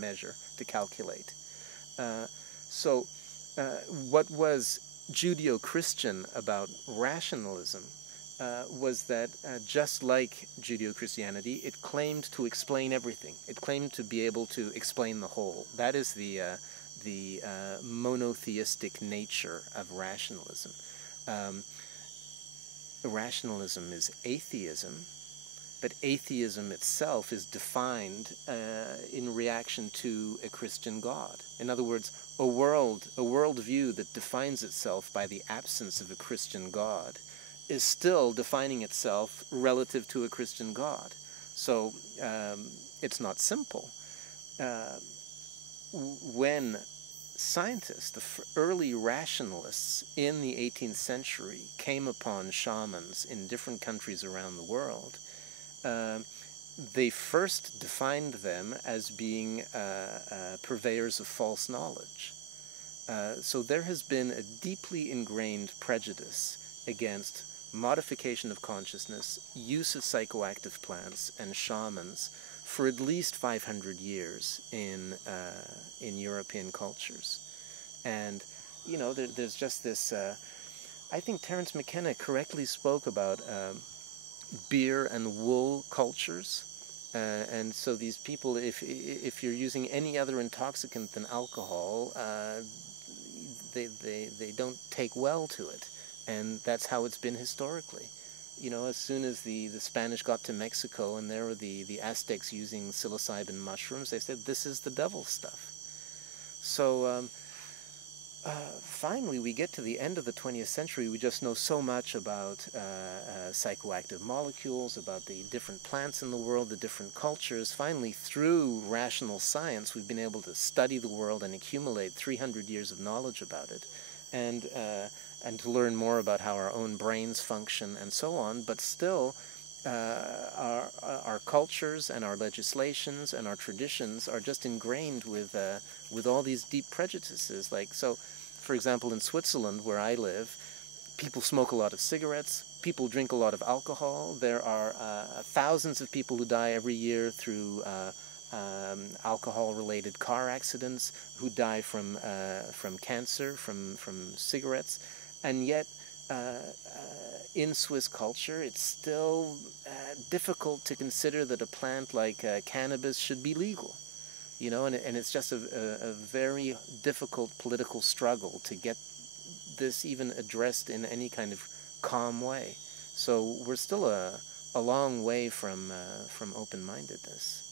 measure, to calculate. So what was Judeo-Christian about rationalism was that just like Judeo-Christianity, it claimed to explain everything. It claimed to be able to explain the whole. That is the monotheistic nature of rationalism. Rationalism is atheism, but atheism itself is defined in reaction to a Christian God. In other words, a worldview that defines itself by the absence of a Christian God is still defining itself relative to a Christian God. So it's not simple. When scientists, the early rationalists in the 18th century, came upon shamans in different countries around the world, they first defined them as being purveyors of false knowledge. So there has been a deeply ingrained prejudice against modification of consciousness, use of psychoactive plants and shamans for at least 500 years in European cultures. And, you know, there's just this, I think Terence McKenna correctly spoke about beer and wool cultures. And so these people, if you're using any other intoxicant than alcohol, they don't take well to it. And that's how it's been historically. You know, as soon as the Spanish got to Mexico and there were the Aztecs using psilocybin mushrooms, they said, this is the devil stuff. So finally, we get to the end of the 20th century, we just know so much about psychoactive molecules, about the different plants in the world, the different cultures. Finally, through rational science, we've been able to study the world and accumulate 300 years of knowledge about it, and to learn more about how our own brains function and so on. But still, our cultures and our legislations and our traditions are just ingrained with all these deep prejudices. Like, so, for example, in Switzerland, where I live, people smoke a lot of cigarettes, people drink a lot of alcohol. There are thousands of people who die every year through alcohol-related car accidents, who die from cancer, from cigarettes. And yet, in Swiss culture, it's still difficult to consider that a plant like cannabis should be legal. You know, and it's just a very difficult political struggle to get this even addressed in any kind of calm way. So we're still a long way from open-mindedness.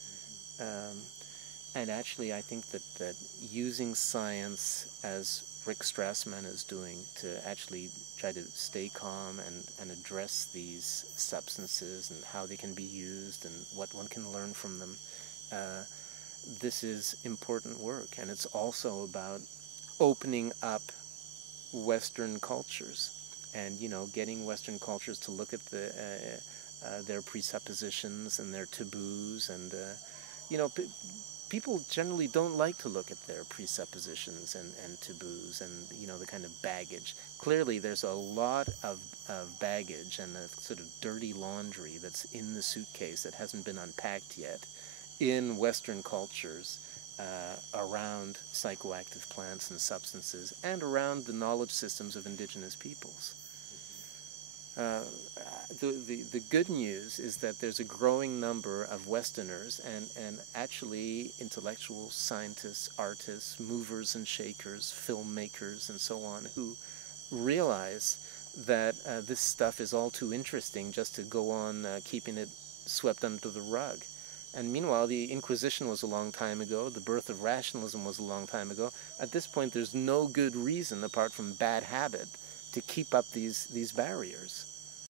And actually, I think that using science, as Rick Strassman is doing, to actually try to stay calm and address these substances and how they can be used and what one can learn from them, this is important work. And it's also about opening up Western cultures and, you know, getting Western cultures to look at their presuppositions and their taboos. And, you know, people generally don't like to look at their presuppositions and taboos and, you know, the kind of baggage. Clearly, there's a lot of baggage and a sort of dirty laundry that's in the suitcase that hasn't been unpacked yet in Western cultures around psychoactive plants and substances and around the knowledge systems of indigenous peoples. The good news is that there's a growing number of Westerners and actually intellectuals, scientists, artists, movers and shakers, filmmakers, and so on, who realize that this stuff is all too interesting just to go on keeping it swept under the rug. And meanwhile, the Inquisition was a long time ago, the birth of rationalism was a long time ago. At this point, there's no good reason, apart from bad habit, to keep up these barriers.